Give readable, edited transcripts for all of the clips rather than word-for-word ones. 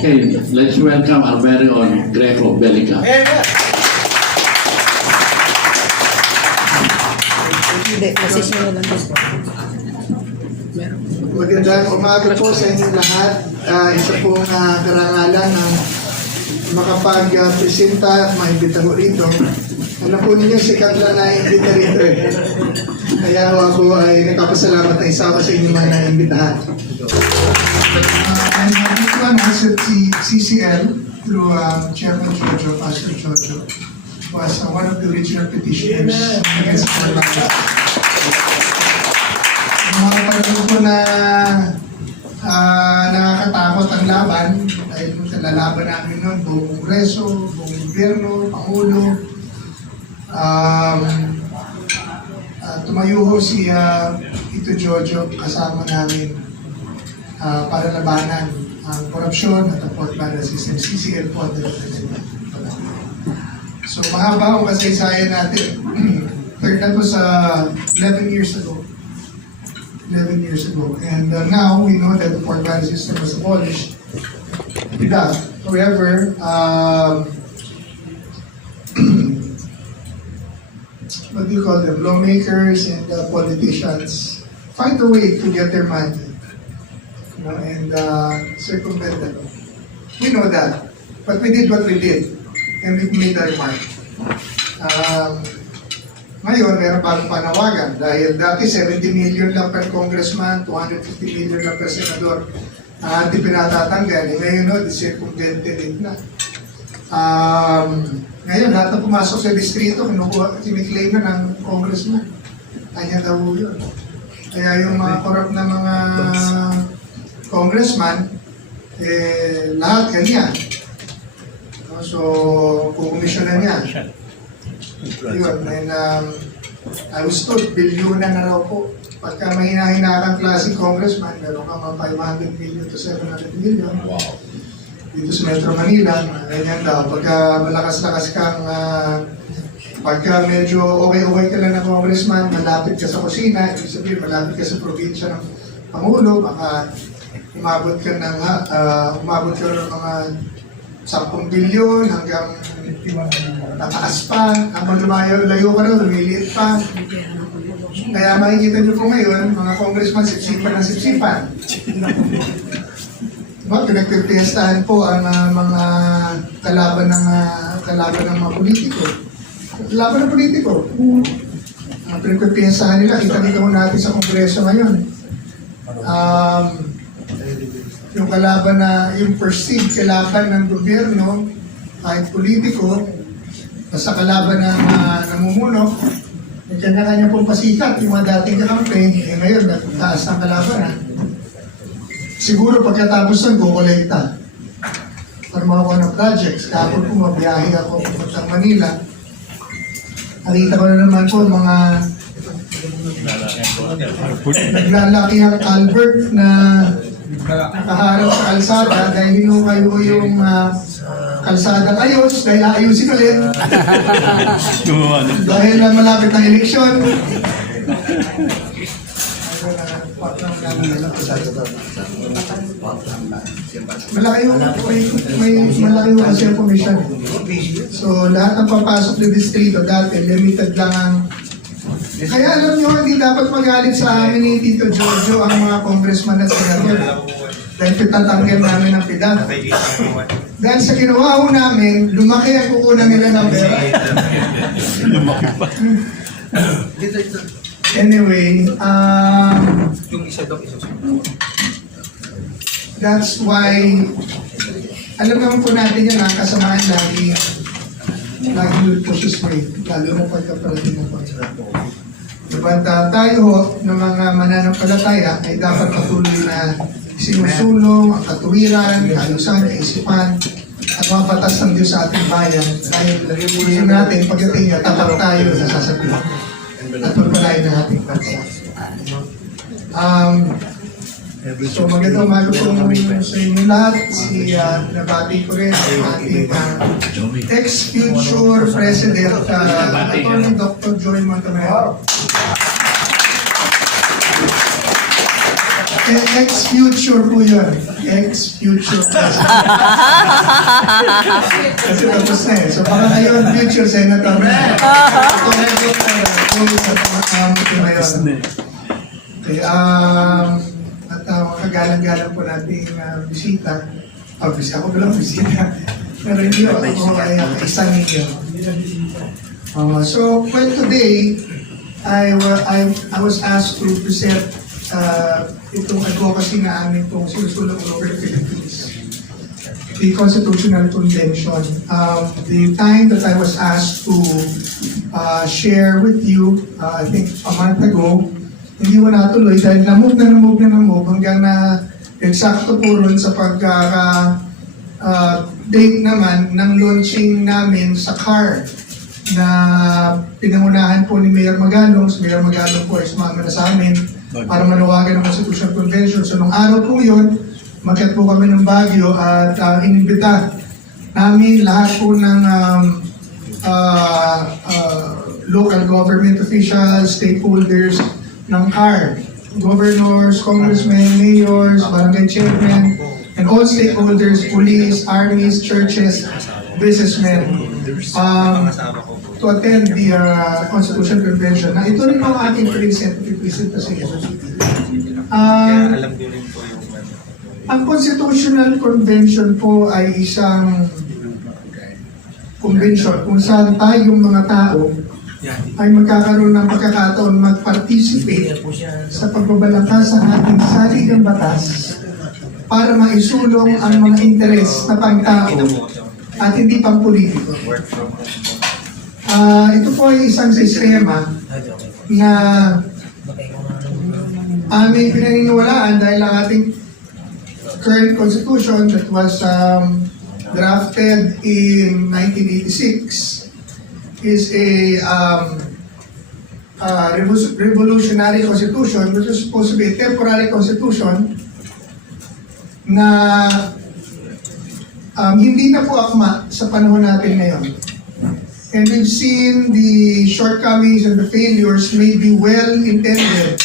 Okay, let's welcome our very own Greco Bellica. Hindi, position na lang gusto. Magandang umaga po sa inyong lahat. Isa pong karangalan ng makapag-presenta at maimbita ko rito. Alam po ninyo, sikat lang na imbita rito eh. Kaya ako ay nagpapasalamat na isa ako sa inyong mga naimbitahan. I'm happy to announce that the CCL, through Chairman Jojo, Pastor Jojo, was one of the original petitioners against the violence. Mga kapatid ko na nakakatakot ang laban dahil sa lalaban namin noon, buong Kongreso, buong gobyerno, Pangulo. Tumayo ho si Tito Jojo kasama namin para labanan ang korupsyon at ang port-banner system. CCL po. So mahaba ang kasaysayan natin. Third na to sa 11 years ago. And now we know that the port-banner system was abolished. However, what do you call them? Lawmakers and politicians find a way to get their money. And circumvent that. We know that. But we did what we did. And we made our mark. Ngayon, meron bagong panawagan. Dahil dati 70 million lang per congressman, 250 million lang per senador ang ating pinatatanggal. Ngayon, circumvented it na. Ngayon, lahat na pumasok sa distrito, kiniklaim na ng congressman. Kanya daw yun. Kaya yung mga corrupt na mga congressman, lahat ganyan. So, kukomisyonan niya. Yun, and I was told, bilyunan na raw po. Pagka may hinahinakang klaseng congressman, meron ka mga 500 million to 700 million. Wow. Dito sa Metro Manila, ganyan daw. Pagka malakas-lakas kang, pagka medyo okay ka lang na congressman, malapit ka sa kusina, ibig sabihin, malapit ka sa probinsya ng Pangulo, baka umabot ka ng mga 10 bilyon hanggang nataas pa, habang layo ka rin, lumiliit pa. Kaya makikita niyo po ngayon, mga congressman, sipsipan ng sipsipan. Pinagpipiestahan po ang mga kalaban ng mga politiko. Kalaban ng politiko. Pinagpipiestahan nila, kita-kita mo natin sa Kongreso ngayon. Yung kalaban na, yung perceived kalaban ng gobyerno, kahit politiko, basta kalaban ng namumuno, may kanya-kanya pong pasikat, yung mga dating campaign, ngayon, taas ng kalaban. Siguro pagkatapos ng kukolekta para makakuha ng projects. Kapag po mabiyahe ako sa Manila, nakita ko na naman po mga naglalaki ang culvert na nakaharap sa kalsada dahil hinukayo yung kalsadang ayos, dahil ayusin ulit. Dahil malapit ng eleksyon. Malaki yung kasi yung commission. So lahat ng papasok na distrito dati, limited lang ang... Kaya alam nyo, hindi dapat magalit sa amin ni Tito Jojo ang mga congressman at senador. Dahil pitatanggal namin ang pida. Dahil sa ginawa ho namin, lumaki ang kukunan nila ng pera. Anyway, that's why, alam naman po natin yan, ang kasamaan lagi will push us way, lalo na pagkaparating ng pagkakataon. Diba tayo ho, ng mga mananampalataya, ay dapat patuloy na sinusulong, ang katuwiran, kaayusan, kaisipan, at mga batas ng Diyos sa ating bayan. Dahil lagyan natin, pagdating niya, tapat tayo sa sasabihin at pagpalain ng ating bansa. So magandang umaga po sa inyo lahat. Nabati ko rin ang ating ex-future President, Atty. Dr. Joy Montanero. Ex-future po yun. Ex-future president. Kasi tapos na eh. So baka ngayon, future senator na. Okay, at makagalang-galang po nating bisita. Ako bilang bisita. Pero hindi ako ay isa ninyo. So, well, today, I was asked to present itong advocacy na amin itong sinusulong over the Philippines, the Constitutional Convention. The time that I was asked to share with you, I think a month ago, hindi ko natuloy dahil namove hanggang na eksakto po ron sa date naman ng launching namin sa CAR na pinangunahan po ni Mayor Magalong. Si Mayor Magalong po ay sumama na sa amin para manawagan ng Constitutional Convention. So nung araw po yun, makiat po kami ng Baguio at inimbita namin lahat po ng local government officials, stakeholders ng CAR, governors, congressmen, mayors, barangay chairmen, and all stakeholders, police, armies, churches, businessmen, to attend the Constitutional Convention. Na ito rin ang ating presentation. Ang Constitutional Convention po ay isang convention kung saan tayong mga tao ay magkakaroon ng pagkakataon mag-participate sa pagbabalangkas ng ating saligang batas para maisulong ang mga interes na pangtao at hindi pang politiko. Ito po ay isang sistema na aming pinaniniwalaan dahil ang ating current constitution that was drafted in 1986 is a revolutionary constitution which is supposed to be a temporary constitution na hindi na po akma sa panahon natin ngayon. And we've seen the shortcomings and the failures may be well intended,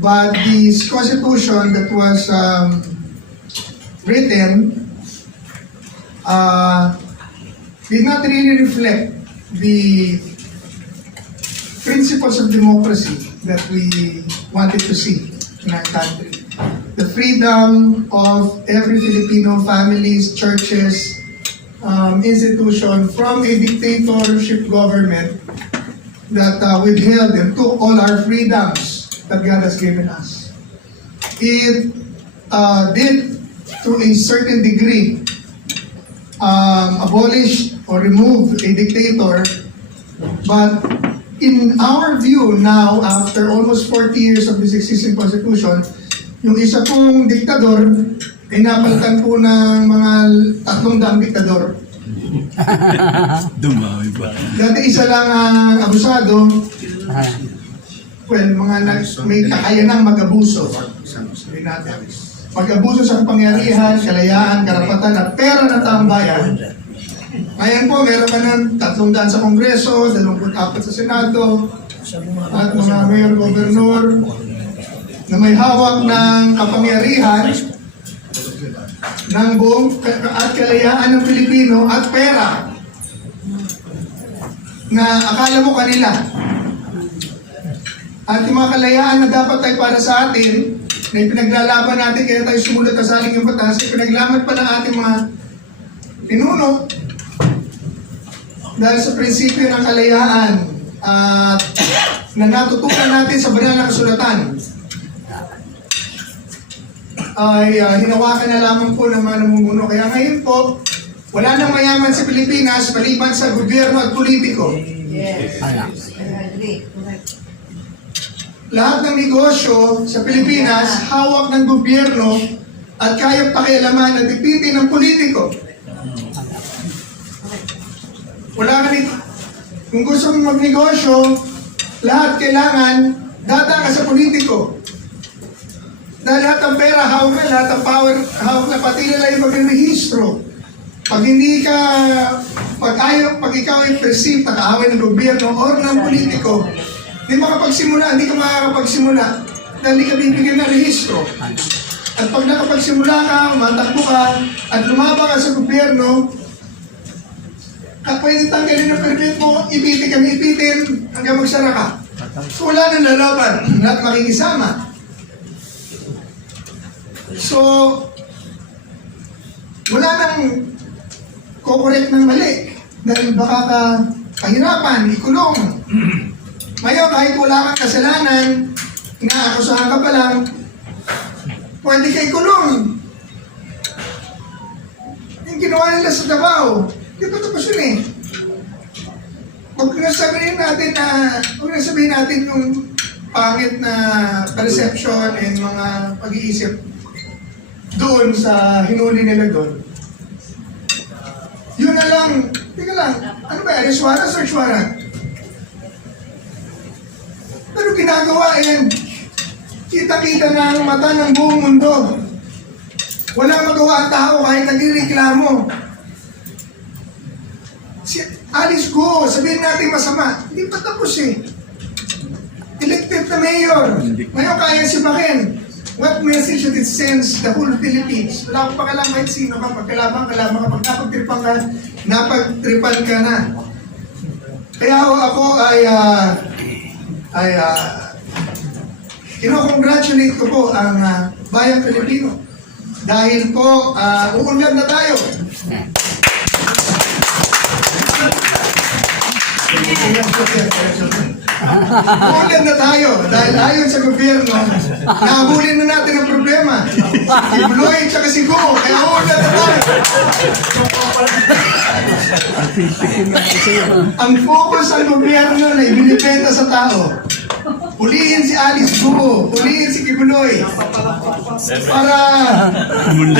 but this constitution that was written did not really reflect the principles of democracy that we wanted to see in our country. The freedom of every Filipino, families, churches, institution from a dictatorship government that withheld and took all our freedoms that God has given us. It did, to a certain degree, abolish or remove a dictator, but in our view now, after almost 40 years of this existing constitution, yung isa pong diktador ay napalitan po ng mga 300 diktador. Dumawi ba? Dati isa lang ang abusado, well, may kakayanang mag-abuso. Sabi natin. Mag-abuso sa kapangyarihan, kalayaan, karapatan at pera ng taong bayan. Ngayon po, meron ka ng 300 sa Kongreso, 24 sa Senado, at mga mayor, gobernador, na may hawak ng kapangyarihan ng buong at kalayaan ng Pilipino at pera na akala mo kanila. At yung mga kalayaan na dapat ay para sa atin, na ipinaglalaban natin, kaya tayo sumulat na saling yung batas, ipinaglaman pa ng ating mga pinuno dahil sa prinsipyo ng kalayaan at na natutunan natin sa banal na kasulatan ay hinawakan na lamang po ng mga namumuno. Kaya ngayon po, wala nang mayaman sa Pilipinas maliban sa gobyerno at politiko. Yes. Lahat ng negosyo sa Pilipinas, hawak ng gobyerno at kayang pakialaman at ipitin ng politiko. Wala ka dito. Kung gusto mong magnegosyo, lahat kailangan data ka sa politiko. Dahil lahat ng pera, hawak na, lahat ng power, hawak na, pati nila yung mag-rehistro. Pag hindi ka, pag ikaw ay perceive na kaaway ng gobyerno o ng politiko, hindi ka makakapagsimula dahil di ka bibigyan ng rehistro. At pag nakapagsimula ka, matakbo ka, at lumaba ka sa gobyerno, pwede tanggalin ang permit mo, ipitin ka na ipitin, hanggang magsara ka. So wala nang lalaban, lahat makikisama. So, wala nang kukorek ng mali. Dahil baka ka pahirapan, ikulong. Ngayon, kahit wala kang kasalanan, inaakusahan ka pa lang, pwede ka ikulong. Yung ginawa nila sa Davao, di ba tapos yun eh? Huwag na sabihin natin yung pangit na perception and mga pag-iisip doon sa hinuli nila doon. Yun na lang, tika lang, ano ba, arrest warrant, search warrant? Pero ginagawa yan, kita-kita na ang mata ng buong mundo. Wala magawa ang tao kahit nagreklamo. Si Alice Go, sabihin natin masama, hindi pa tapos eh. Elected na mayor, ngayon kaya si Baken. What message that it sends the whole Philippines? Wala akong pakalam kahit sino ka, pagkalaban ka, pag napagtripan ka na. Kaya ako ay congratulate ko po ang bayang Pilipino. Dahil po, uunlad na tayo. Uunlad na tayo. Dahil ayon sa gobyerno, nahuli na natin ang problema. Si Bloy at si Go, kaya uunlad na tayo. Ang focus ng gobyerno na ibinibenta sa tao. Pulihin si Alice Go, pulihin si Kibuloy. Para,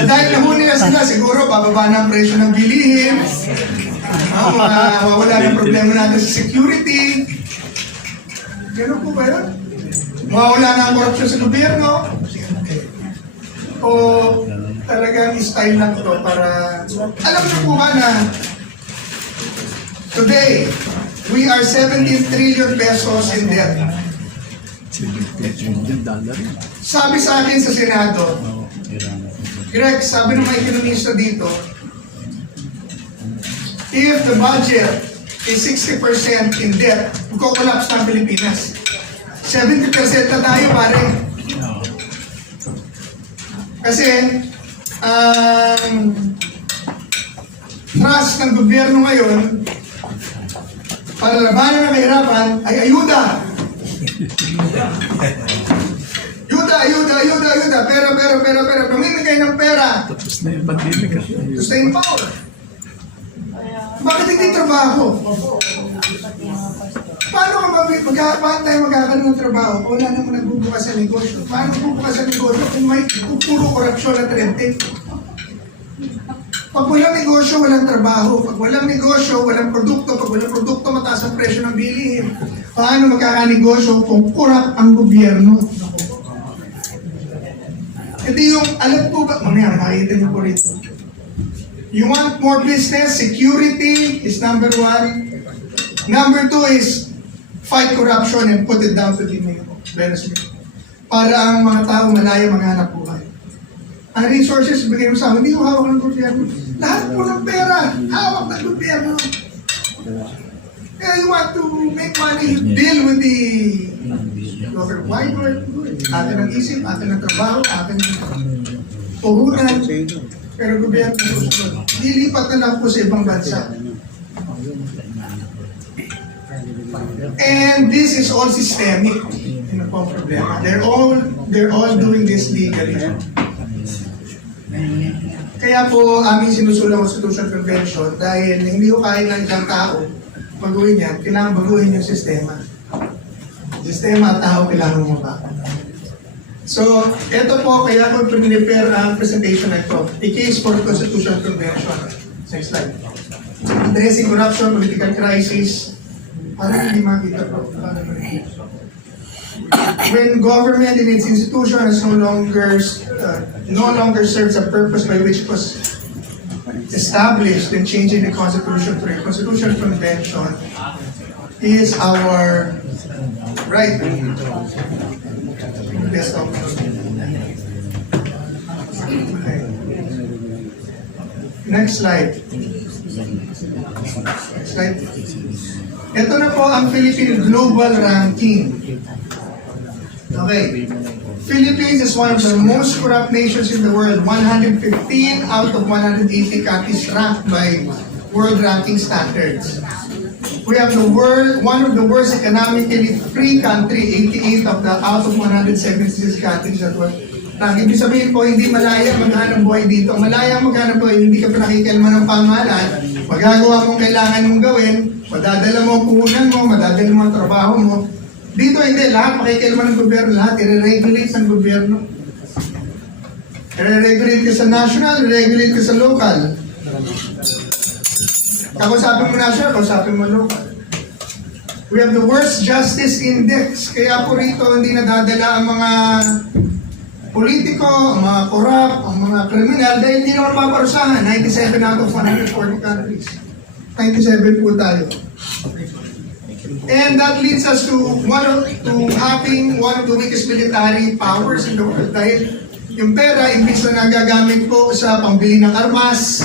dahil nahuli na sila, siguro bababa na ang presyo ng bilihin. Mawawala ng problema natin sa security. Gano'n po ba yun? Mawawala na ang korupsyon sa gobyerno. O talagang style lang to para... Alam niyo po ba na today, we are 17 trillion pesos in debt. Sabi sa akin sa Senado, Greg, sabi ng mga ekonomista dito, if the budget is 60% in debt, magkukolaps na ang Pilipinas. 70% na tayo, pare. Kasi, trust ng gobyerno ngayon, para labanan ng kahirapan, ay ayuda. Ayuda. Pera. Pamimigay ng pera. Tapos na yung pandemic. Sustain power. Bakit hindi trabaho? Paano tayo magkakaroon ng trabaho kung wala naman nagbubukas sa negosyo? Paano bubukas sa negosyo kung may puro korupsyon at red tape? Pag walang negosyo, walang trabaho. Pag walang negosyo, walang produkto. Pag walang produkto, mataas ang presyo ng bilihin. Paano magkakanegosyo kung kurap ang gobyerno? Ito yung, alam po ba, mamaya, makikita niyo po rito. You want more business, security is number 1. Number 2 is fight corruption and put it down to the minimum. Very simple. Para ang mga tao malaya maghanap buhay. Ang resources, bigay mo sa akin, hindi ko hawak ng gobyerno. Lahat po ng pera, hawak ng gobyerno. Kaya you want to make money, deal with the government. Why do it? Atin ang isip, atin ang trabaho, atin ang puhunan. Pero gobyerno susunod. Lilipat na lang po sa ibang bansa. And this is all systemic. Yun po ang problema. They're all doing this legally. Kaya po aming sinusulang Constitution Convention dahil hindi ko kaya ng isang tao baguhin yan, kailangan baguhin yung sistema. Sistema at tao kailangan mabago. So, ito po, kaya ko prepare ang presentation na ito. A case for Constitutional Convention. Next slide. Addressing corruption, political crisis. Parang hindi makita po. When government in its institution is no longer serves a purpose by which it was established in changing the Constitution through a Constitutional Convention is our right. best of us. Okay. Next slide. Next slide. Ito na po ang Philippine Global Ranking. Okay. Philippines is one of the most corrupt nations in the world. 115 out of 180 countries ranked by world ranking standards. We have one of the worst economically free country, 88 out of 176 countries that were ranked. Ibig sabihin po, hindi malaya maghanap buhay dito. Malaya maghanap buhay, hindi ka pinakikalman ng pamahalaan. Magagawa mong kailangan mong gawin, madadala mo ang puhunan mo, madadala mo ang trabaho mo. Dito hindi, lahat makikialaman ng gobyerno, lahat i-regulate ng gobyerno. I-regulate ka sa national, i-regulate ka sa local. Kakusapin mo national, kakusapin mo local. We have the worst justice index, kaya po rito hindi nadadala ang mga politiko, ang mga corrupt, ang mga kriminal, dahil hindi naman mapaparusahan. 97 out of 140 countries. 97 po tayo. And that leads us to having one of the weakest military powers in the world. Dahil yung pera, imbis na nagagamit po sa pambili ng armas,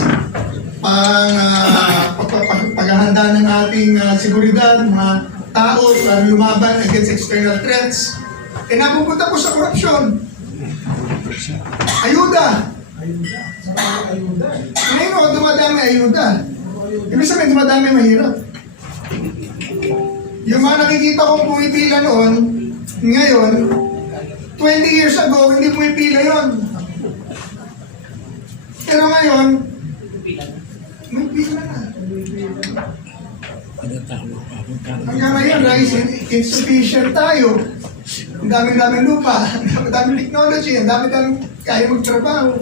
paghahanda ng ating seguridad, mga tao para lumaban against external threats, napupunta po sa korupsyon. Ayuda! Ngayon, dumadami ayuda. Ibig sabihin, dumadami mahirap. Yung mga nakikita kong pumipila noon, ngayon, 20 years ago, hindi pumipila yon. Pero ngayon, may pila na. Hanggang ngayon, guys, insufficient tayo. Ang daming lupa, ang daming technology, ang daming kaya magtrabaho.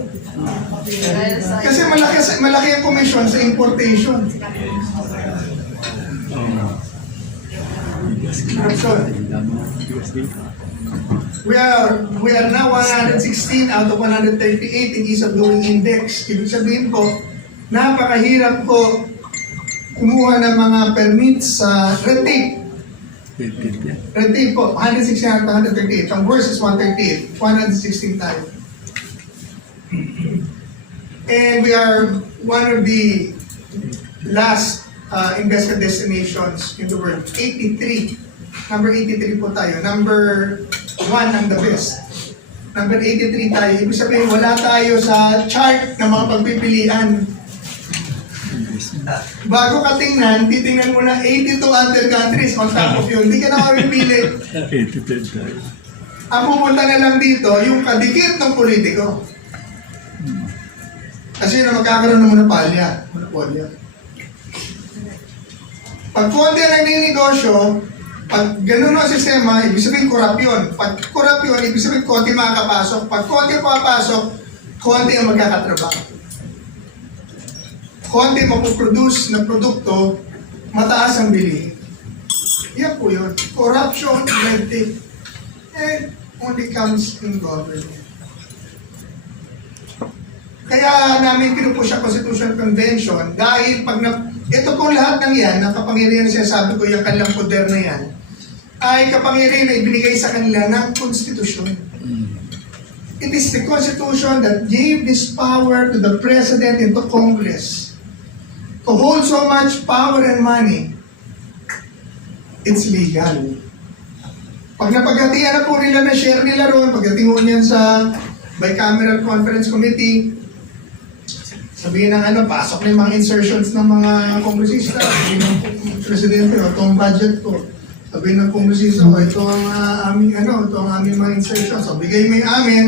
Kasi malaki ang commission sa importation. We are now 116 out of 138 in ease of doing index. Ibig sabihin po, napakahirap po kumuha ng mga permits sa red tape. Red tape po, 116 out of 138. Ang worst is 138. 116 tayo. And we are one of the last investment destinations in the world. 83. Number 83 po tayo. Number 1 ang the best. Number 83 tayo. Ibig sabihin, wala tayo sa chart ng mga pagpipilian. Bago ka tingnan, titingnan mo na 82 other countries on top of yun. Hindi ka na mapipili. Ang pupunta na lang dito, yung kadikit ng politiko. Kasi na magkakaroon ng monopolya. Pag konti ang nagninegosyo, pag ganun ang sistema, ibig sabihin corrupt yun. Pag corrupt yun, ibig sabihin konti makakapasok. Pag konti makapasok, konti ang magkakatrabaho. Konti mapuproduce na produkto, mataas ang bilihin. Yan po yun. Corruption, red tape, and only comes in government. Kaya namin pinupush ang Constitutional Convention dahil pag ito pong lahat ng yan, ang kapangyarihan na sinasabi ko, yung kanilang poder na yan, ay kapangyarihan na ibinigay sa kanila ng Constitution. It is the Constitution that gave this power to the President and to Congress to hold so much power and money. It's legal. Pag napaghatian na po nila na share nila ron, pagdating ho niyan sa Bicameral Conference Committee, sabihin ng pasok na yung mga insertions ng mga kongresista, sabihin ng presidente, itong budget ko. Sabihin ng kongresista, ito ang aming mga insertions. So, bigay mo yung amin,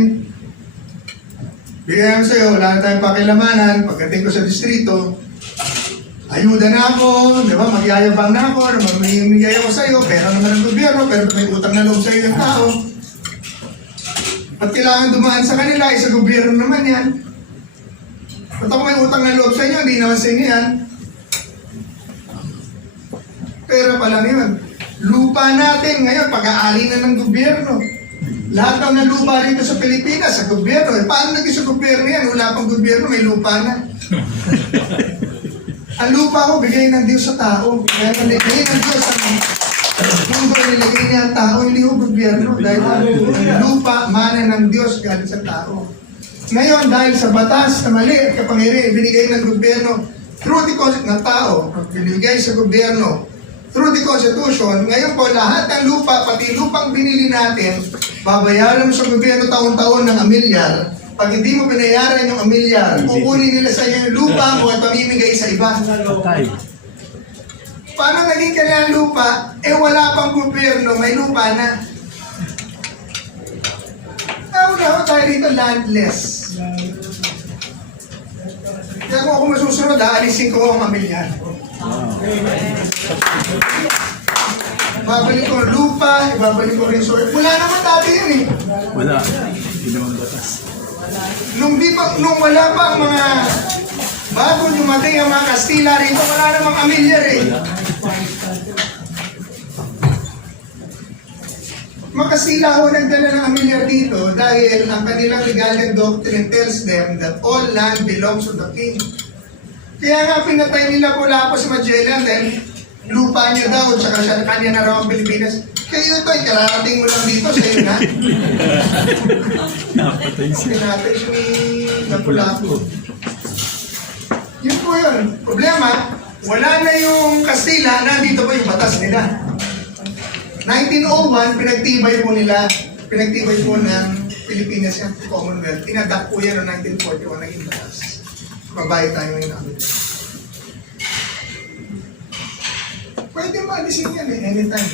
bigay mo sa'yo, wala na tayong pakilamanan, pagdating ko sa distrito, ayuda na ako, di ba, magyayabang na ako, mamimigay ako sa'yo, pera naman ng gobyerno, pero may utang na loob sa'yo yung tao. At kailangan dumaan sa kanila, sa gobyerno naman yan. At ako may utang na loob sa inyo, hindi naman sa inyo yan. Pera pala yun. Lupa natin ngayon, pag-aali na ng gobyerno. Lahat ng lupa rito sa Pilipinas, sa gobyerno. Paano naging sa gobyerno yan? Wala pang gobyerno, may lupa na. Ang lupa ko, bigay ng Diyos sa tao. Kaya bigay ng Diyos sa Mundo nilagay niya ang tao, hindi ho gobyerno. Dahil ang lupa, mana ng Diyos galing sa tao. Ngayon, dahil sa batas na mali at kapangyarihan, binigay ng gobyerno through the Constitution ng tao, binigay sa gobyerno through the Constitution, ngayon po lahat ng lupa, pati lupang binili natin, babayaran mo sa gobyerno taon-taon ng amilyar. Pag hindi mo binayaran yung amilyar, kukunin nila sa iyo yung lupa mo at pamimigay sa iba. Paano naging kanilang lupa? Eh wala pang gobyerno, may lupa na. Tawag ako tayo dito landless. Kaya kung ako masusunod, aalisin ko ang amilyar. Babalik ko lupa, ibabalik ko rin soil. Wala naman dati yun eh. Wala. Ginawang batas. Nung wala pa ang mga bago dumating ang mga Kastila rito, wala namang amilyar eh. Mga Kastila ho nagdala ng amilyar dito dahil ang kanilang legal doctrine tells them that all land belongs to the king. Kaya nga pinatay nila Lapu sa Magellan dahil lupa niya daw, tsaka siya kanya na raw ang Pilipinas. Kaya ito, kararating mo lang dito sa iyo na. Napatay siya. Pinatay siya ni Lapu-Lapu. Yun po yun. Problema, wala na yung Kastila, nandito pa yung batas nila. 1901, pinagtibay po ng Pilipinas yung Commonwealth. Inadak po yan noong 1941 naging batas. Babayad tayo ngayon namin. Pwede maalisin yan eh, anytime.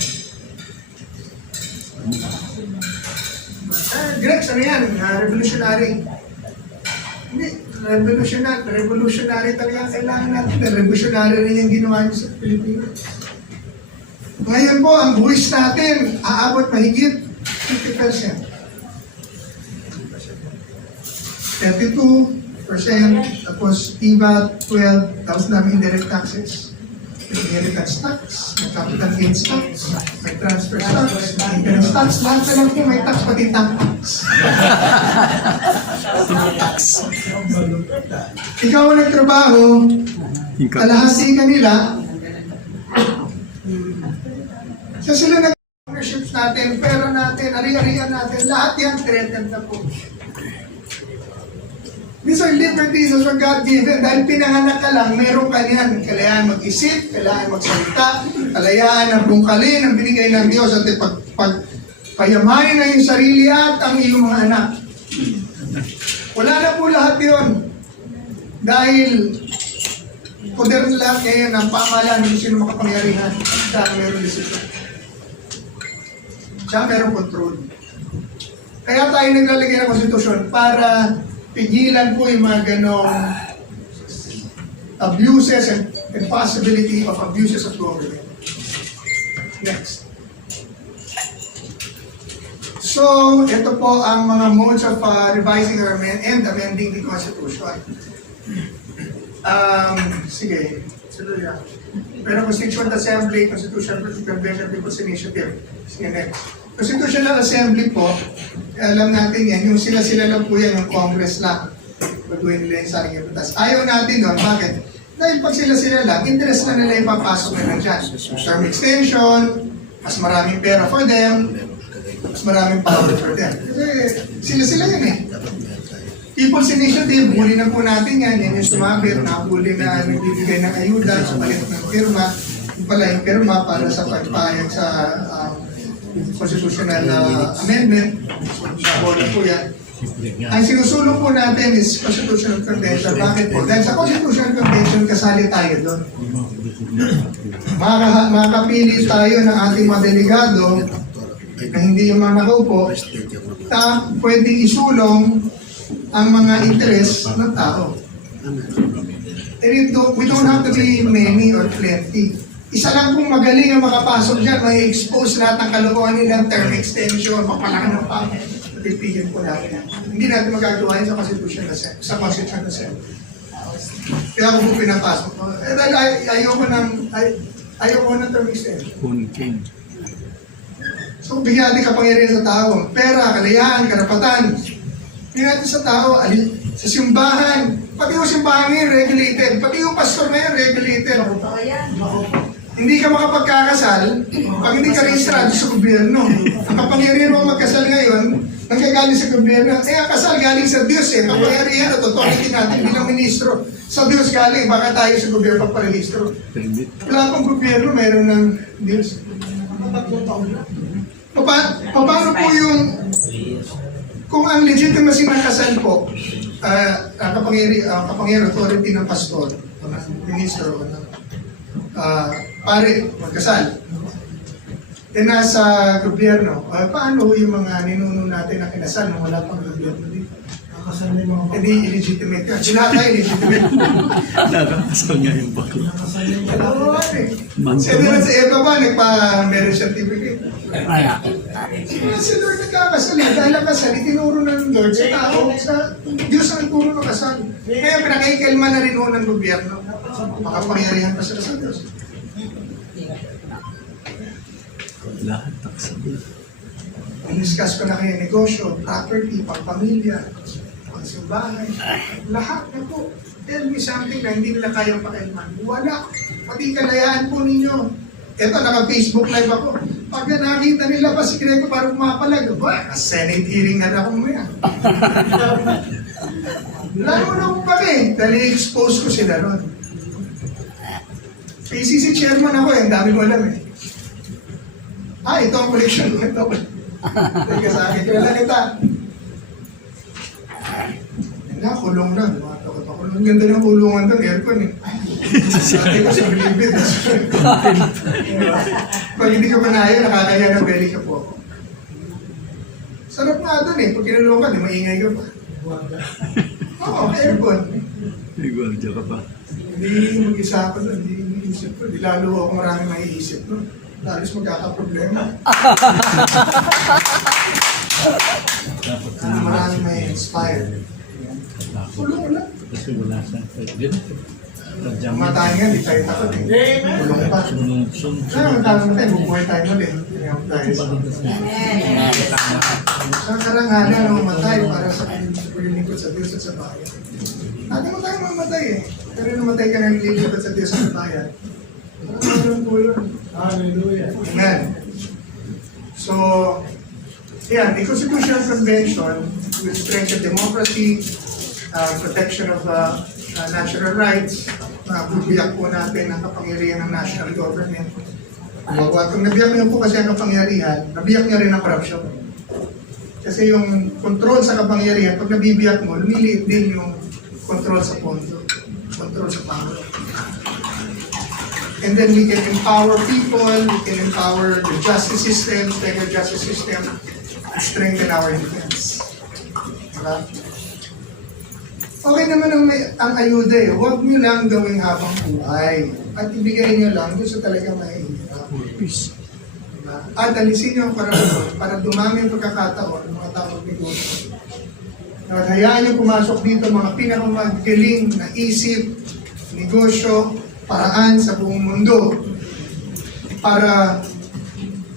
Greeks, ano yan? Revolutionary. Hindi, revolutionary talaga kailangan natin. Revolutionary rin yung ginawa niyo sa Pilipinas. Ngayon po, ang buwis natin, aabot mahigit 50%. 32%, tapos IVA 12, tapos namin indirect taxes. Inheritance tax, may capital gains tax, may transfer tax, may interest tax, lahat na lang po may tax, pati tax. Ikaw ang nagtrabaho, kalahati kanila, so sila nag-ownerships natin, pera natin, ari-arian natin, lahat yan threatened na po. These are liberties that are God-given. Dahil pinanganak ka lang, meron ka niyan. Kalayaan mag-isip, kalayaan magsalita, kalayaan na bungkalin ang binigay ng Diyos at payamanin na yung sarili at ang iyong mga anak. Wala na po lahat yun. Dahil poder lang ngayon ang pamahalaan ng sino makapangyarihan. Siya meron decision. Siya meron control. Kaya tayo naglalagay ng konstitusyon para pigilan po yung mga ganong abuses and possibility of abuses of government. Next. So, ito po ang mga modes of revising or and amending the Constitution. Sige, sunod yan. Pero Constituent Assembly, Constitutional Convention, People's Initiative. Sige, next. Constitutional Assembly po, alam natin yan, yung sila-sila lang po yan, yung Congress lang. Pagawin nila yung sarili batas. Ayaw natin doon, bakit? Dahil pag sila-sila lang, interest na nila ipapasok na lang dyan. Term extension, mas maraming pera for them, mas maraming power for them. Kasi sila-sila yan eh. People's Initiative, huli na po natin yan, yan yung sumabit, nakahuli na nagbibigay ng ayuda sa palit ng firma, yung firma para sa pagpahayag sa constitutional amendment, sa bola po yan. Ang sinusulong po natin is Constitutional Convention. Bakit po? Dahil sa Constitutional Convention, kasali tayo doon. Makakapili tayo ng ating mga delegado na hindi yung mga nakaupo, pwedeng isulong ang mga interest ng tao. We don't have to be many or plenty. Isa lang kung magaling ang makapasok dyan, may expose lahat ng kalokohan nilang term extension, mapalaki ng pa. Pipigil po natin yan. Hindi natin magagawa yun sa Constitution Assembly. Kaya ako po pinapasok. Dahil ayoko ng term extension. So, bigyan natin kapangyarihan sa tao. Pera, kalayaan, karapatan. Bigyan natin sa tao, sa simbahan. Pati yung simbahan ngayon, regulated. Pati yung pastor ngayon, regulated. Hindi ka ka makapagkakasal pag hindi ka rehistrado sa gobyerno. Ang kapangyarihan mo magkasal ngayon, nanggagaling sa gobyerno. Ang kasal galing sa Diyos eh. Kapangyarihan at authority natin bilang ministro. Sa Diyos galing, baka tayo sa gobyerno pagparehistro. Permit. Wala pang gobyerno, meron ng Diyos. Paano po yung, kung ang legitimacy ng kasal po, ang kapangyarihan authority ng pastor, o ng ministro, o ng pare, magkasal, nasa gobyerno, paano yung mga ninuno natin na kinasal nung wala pang gobyerno dito? Hindi illegitimate ka. Sila tayo illegitimate. Nakakasal nga yung bakla. Oo, sabi na sa Eva ba, nagpa-marriage certificate. Si Lord nagkakasal. Dahil ang kasal, itinuro na ng Lord sa tao. Sa Diyos ang nagturo ng kasal. Kaya pinakaikalma na rin ho ng gobyerno. Makapangyarihan pa sila sa Diyos. Lahat taksa. Discuss ko na kayo negosyo, property, pangpamilya, pangsimbahan, lahat na po. Tell me something na hindi nila kayang pakialaman. Wala. Pati kalayaan po ninyo. Eto, naka-Facebook live ako. Pag nakita nila pa si Greco parang pumapalag, ba, Senate hearing na ako mamaya. Lalo na po pa eh, dahil i-expose ko sila ron. PCC chairman ako eh, ang dami ko alam eh. Ito ang collection ko. Ito. Teka sa akin, kailan kita? Kulong na. Ang ganda ng kulungan doon, aircon eh. Sabi ko sa bilibid. Pag hindi ka manayo, nakakaya ng belly ka po ako. Sarap nga doon eh. Pag kinulong ka, di maingay ka pa. Oo, aircon. May gwardiya ka pa. Hindi mag-isa ako doon. Hindi iniisip ko. Di lalo ako marami maiisip doon. Lalos magkakaproblema. Marami may inspire. Kulong lang. Kasi wala siyang pwede. Matayin nga, di tayo takot eh. Kulong pa. Kaya magkakaroon tayo, bubuhay tayo ulit. Sa karangalan ang mamatay para sa paglilingkod sa Diyos at sa bayan. Natin mo tayo mamatay eh. Pero namatay ka ng lilingkod sa Diyos at sa bayan. Ano po yun? Hallelujah. Amen. So, yan, the Constitutional Convention will strengthen democracy, protection of natural rights, bubiyak po natin ang kapangyarihan ng national government. Kung nabiyak niyo po kasi ang kapangyarihan, nabiyak niya rin ang korupsyon. Kasi yung control sa kapangyarihan, pag nabibiyak mo, lumiliit din yung control sa pondo, control sa power. And then we can empower people, we can empower the justice system, the justice system, and strengthen our defense. Diba? Okay naman ang ayuda eh. Huwag nyo lang gawing habang buhay. At ibigay nyo lang doon sa talagang mahihirap. Diba? At alisin nyo ang karapatan para dumami ang pagkakataon ng mga tao negosyo. At hayaan nyo pumasok dito mga pinakamagaling na isip, negosyo, paraan sa buong mundo para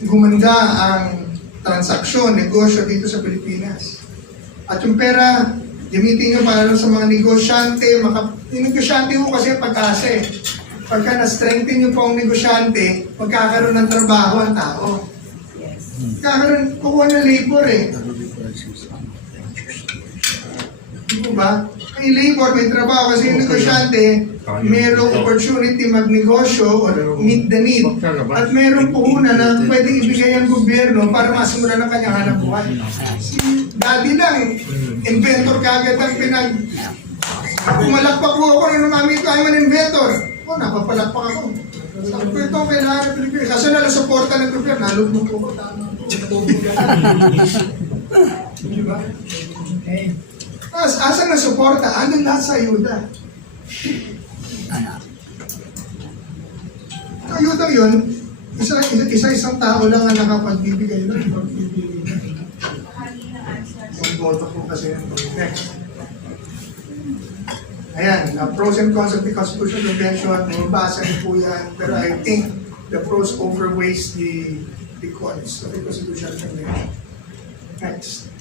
gumanda ang transaksyon, negosyo dito sa Pilipinas. At yung pera, gamitin nyo para sa mga negosyante. Yung negosyante mo kasi pagkasa eh. Pagka na-strengthen nyo po ang negosyante, magkakaroon ng trabaho ang tao. Magkakaroon, kukuha ng labor eh. Di ba? May labor, may trabaho kasi yung negosyante, mayroong opportunity magnegosyo or meet the need. At mayroong puhunan na pwedeng ibigay ang gobyerno para masimula ng kanyang hanap buhay. Si daddy lang, inventor kagad ang pumalakpak ko ako nung mami ko, I'm an inventor. Napapalakpak ako. Sabi ko ito, kailangan ng Pilipinas. Kasi nalang-suporta ng gobyerno, nalugmok ko ko, tama ko. Diba? Asa na suporta? Ano lahat sa ayuda? Ayuda yun, isa-isang tao lang ang nakapagbibigay lang. Ang boto ko kasi. Next. Ayan, pros and cons of the Constitutional Convention, mabasa niyo po yan. Pero I think the pros overweighs the cons of the Constitutional Convention. Next.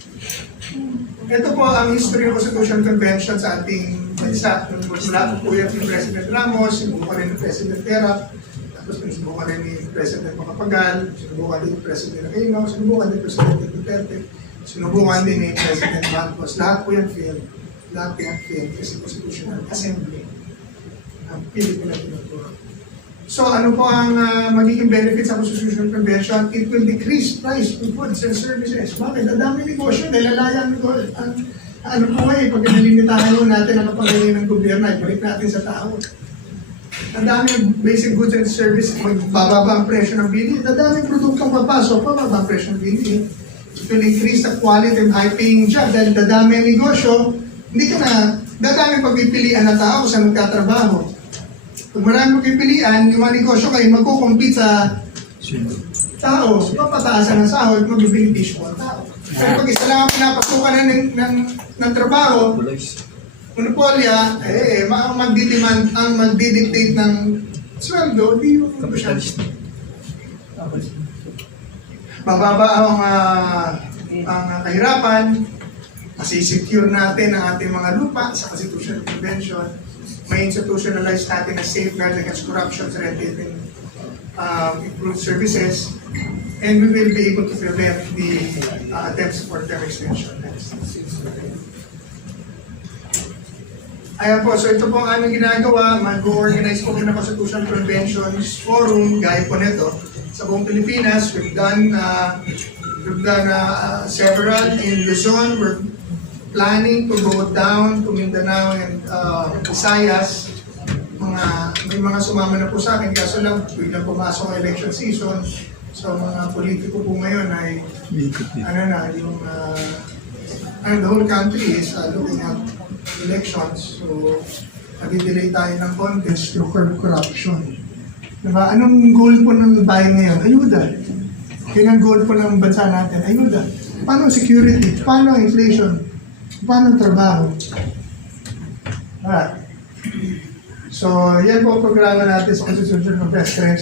Ito po ang history ng Constitutional Convention sa ating bansa. Mula po yan ni President Ramos, yung po rin ni President Terra, Tapos sinubukan rin ni President Macapagal, sinubukan din ni President Aquino, sinubukan din ni President Duterte, sinubukan din ni President Marcos. Lahat po yan failed. Lahat po yan failed kasi Constitutional Assembly ang Pilipinas tinuturo. So ano po ang magiging benefits sa Constitutional Convention? It will decrease price of goods and services. Bakit? Ang dami negosyo, nilalayang negosyo. Ano po eh, pag nilimitahan mo natin ang pangalayin ng gobyerno, ibalik natin sa tao. Ang dami basic goods and services, magbababa ang presyo ng bili. Ang dami produktong papasok, bababa ang presyo ng bili. It will increase the quality of high-paying job dahil dadami ang negosyo, hindi ka na, dadami pagpipilian na tao sa magtatrabaho. Pag marami pagpipilian, yung mga negosyo kayo magkukumpit sa Sino? tao, papataasan ng sahod, magbibenepisyo ang tao. Pero pag isa lang ang pinapasukan ng trabaho, monopolya, magdidemand, ang magdidictate ng sweldo, di yung Kapitalista. bababa ang kahirapan, masisecure natin ang ating mga lupa sa Constitutional Convention, may institutionalize natin na safeguards against corruption, red tape, and improved services, and we will be able to prevent the attempts for term extension. Ayan po, so ito po ang aming ginagawa, mag-organize po ng Constitutional Conventions Forum, gaya po nito, sa buong Pilipinas. We've done several in Luzon. We're planning to go down to Mindanao and Visayas. May mga sumama na po sa akin, kaso lang biglang pumasok ang election season. So mga politiko po ngayon ay the whole country is looking at elections. So nag-delay tayo ng contest through corruption. Diba? Anong goal po ng bayan ngayon? Ayuda. Kaya ang goal po ng bansa natin, ayuda. Paano security? Paano inflation? Paano trabaho? Alright. So, yan po ang programa natin sa Constitutional Convention,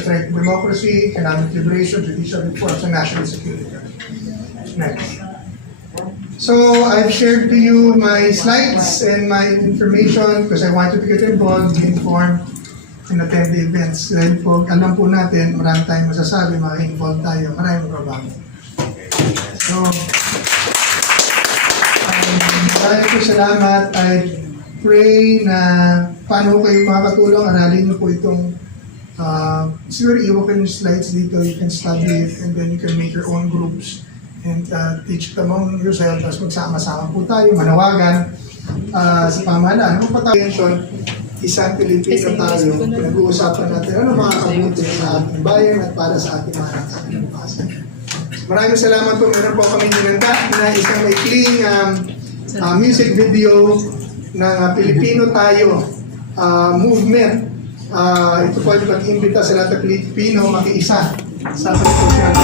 Strength of Democracy, Economic Liberation, Judicial Reforms, and National Security. Next. So, I've shared to you my slides and my information because I want you to get involved, be informed, and attend the events. Dahil po, alam po natin, marami tayong masasabi, maka-involve tayo, maraming trabaho. So, maraming po salamat. I pray na paano kayo makakatulong, aralin niyo po itong siguro iwan ko yung slides dito, you can study it and then you can make your own groups and teach it among yourself, tapos magsama-sama po tayo, manawagan sa pamahalaan. Ano pa tayo yun? Isang Pilipino tayo, pinag-uusapan natin ano makakabuti sa ating bayan at para sa ating mga nasa. Maraming salamat po. Meron po kami dinanda na isang maikling music video ng Pilipino Tayo movement. Ito po ay pag-imbita sa lahat ng Pilipino makiisa sa Constitutional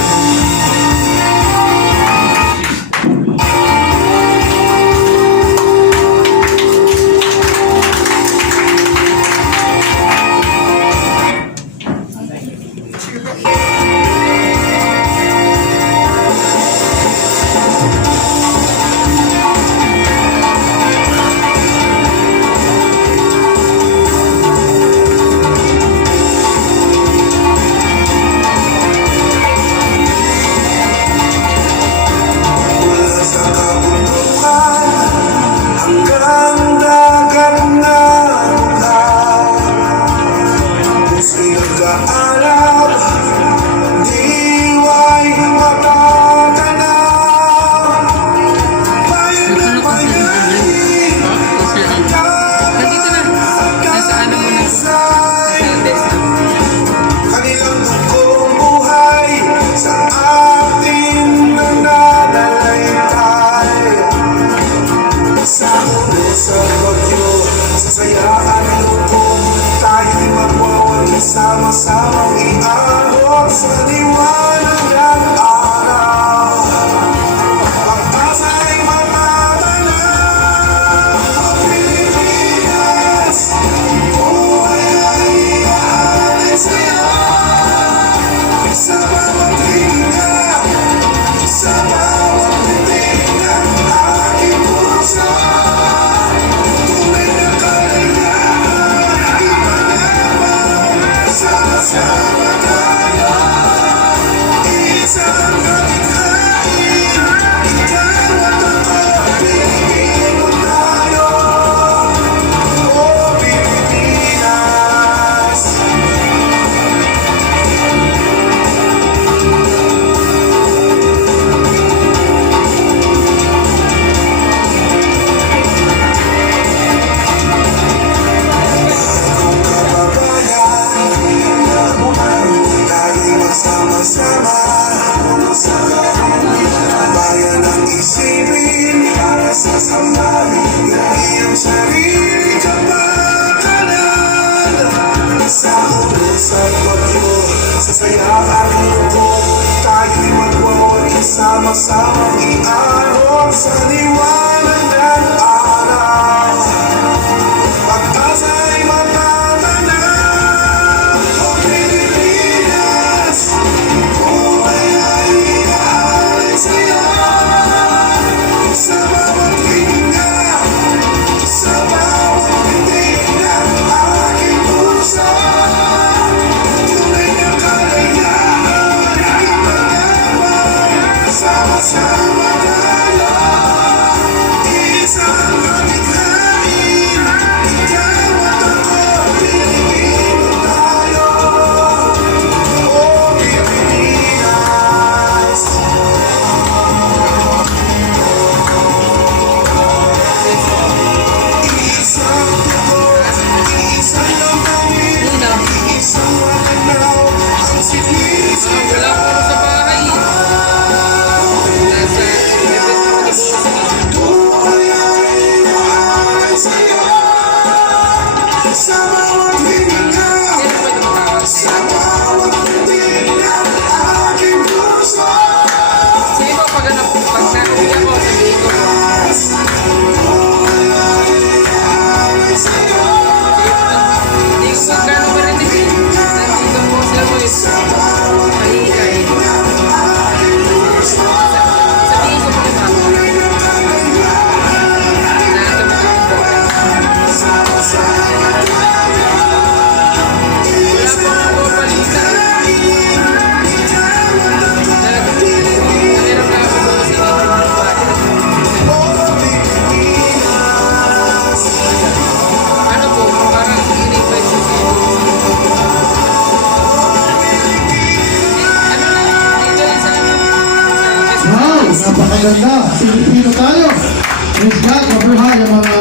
saya halino tayo'y magwawali sama-samang iahon sa liwanag ng araw. Pag-asa'y matatanaw, o Pilipinas, buhay ay iaalay sa'yo. Sa bawat hinga, sa bawat pitik ng aking puso, tunay na kalayaan, aking paglaban, sama-sama tayo. Isang kamiglain, ikaw at ako, Pilipino tayo. Oh, Pilipinas. Isang tugon, isang lamangin, isang mananaw, ang sinisig. Wala po ako sa bahay. Nasa Buhay ay iaalay sa'yo. Sa bawat hininga, sa bawat pitik ng aking puso. Sige po, pag nakuwi ako, sabihin ko po. Buhay ay iaalay sa'yo. Hindi ko po gano'ng marinig eh. Nandito po sila po eh. Mahingay. Sabihin ko po kay Mama. Nakatapos ako po. Wala po ako palisa. Nahirap na ako po sa ano po, parang in-invite ko sa inyo. Ano lang, dito lang sa Wow, napakaganda. Pilipino tayo. Praise God, mabuhay ang mga